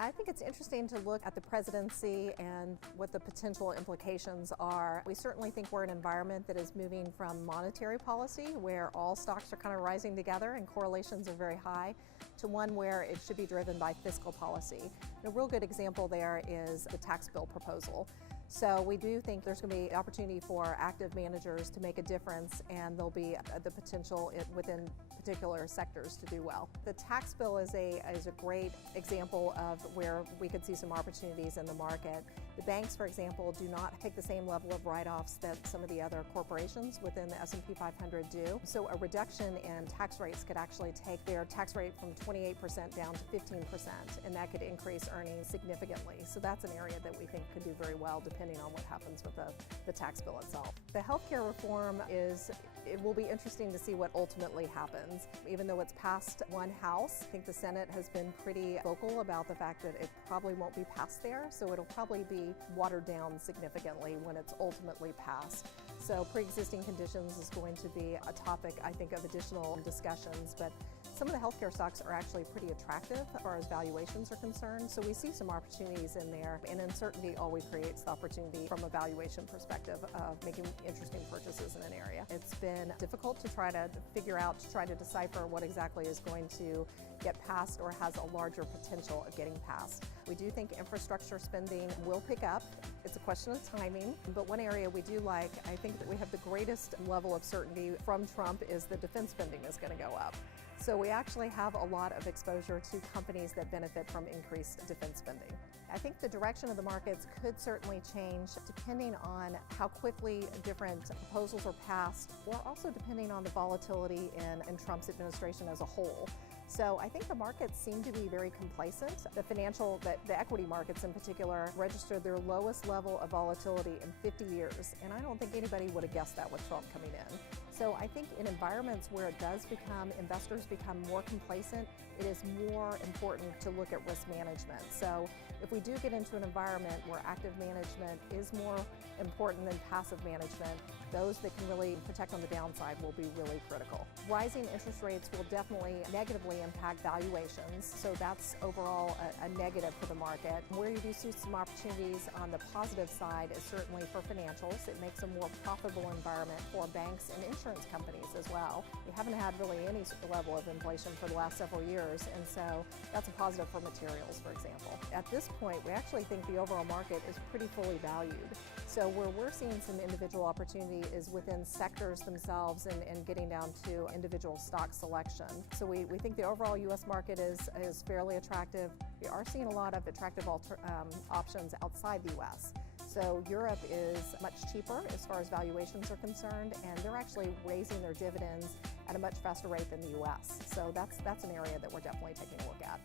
I think it's interesting to look at the presidency and what the potential implications are. We certainly think we're in an environment that is moving from monetary policy, where all stocks are kind of rising together and correlations are very high, to one where it should be driven by fiscal policy. And a real good example there is the tax bill proposal. So we do think there's going to be opportunity for active managers to make a difference, and there'll be the potential within particular sectors to do well. The tax bill is a great example of where we could see some opportunities in the market. The banks, for example, do not take the same level of write-offs that some of the other corporations within the S&P 500 do. So a reduction in tax rates could actually take their tax rate from 28% down to 15%, and that could increase earnings significantly. So that's an area that we think could do very well depending on what happens with the tax bill itself. The healthcare reform it will be interesting to see what ultimately happens. Even though it's passed one house, I think the Senate has been pretty vocal about the fact that it probably won't be passed there, so it'll probably be watered down significantly when it's ultimately passed. So pre-existing conditions is going to be a topic, I think, of additional discussions, but some of the healthcare stocks are actually pretty attractive as far as valuations are concerned, so we see some opportunities in there, and uncertainty always creates the opportunity from a valuation perspective of making interesting purchases in an area. It's been difficult to try to figure out, to try to decipher what exactly is going to get passed or has a larger potential of getting passed. We do think infrastructure spending will pick up. It's a question of timing, but one area we do like, I think that we have the greatest level of certainty from Trump, is the defense spending is going to go up. So we actually have a lot of exposure to companies that benefit from increased defense spending. I think the direction of the markets could certainly change depending on how quickly different proposals are passed, or also depending on the volatility in Trump's administration as a whole. So I think the markets seem to be very complacent. The equity markets in particular registered their lowest level of volatility in 50 years, and I don't think anybody would have guessed that with Trump coming in. So I think in environments where investors become more complacent, it is more important to look at risk management. So if we do get into an environment where active management is more important than passive management, those that can really protect on the downside will be really critical. Rising interest rates will definitely negatively impact valuations, so that's overall a negative for the market. Where you do see some opportunities on the positive side is certainly for financials. It makes a more profitable environment for banks and insurance companies as well. We haven't had really any level of inflation for the last several years, and so that's a positive for materials, for example. At this point, we actually think the overall market is pretty fully valued. So where we're seeing some individual opportunity is within sectors themselves and getting down to individual stock selection. So we think the overall U.S. market is fairly attractive. We are seeing a lot of attractive options outside the U.S. So Europe is much cheaper as far as valuations are concerned, and they're actually raising their dividends at a much faster rate than the U.S. So that's an area that we're definitely taking a look at.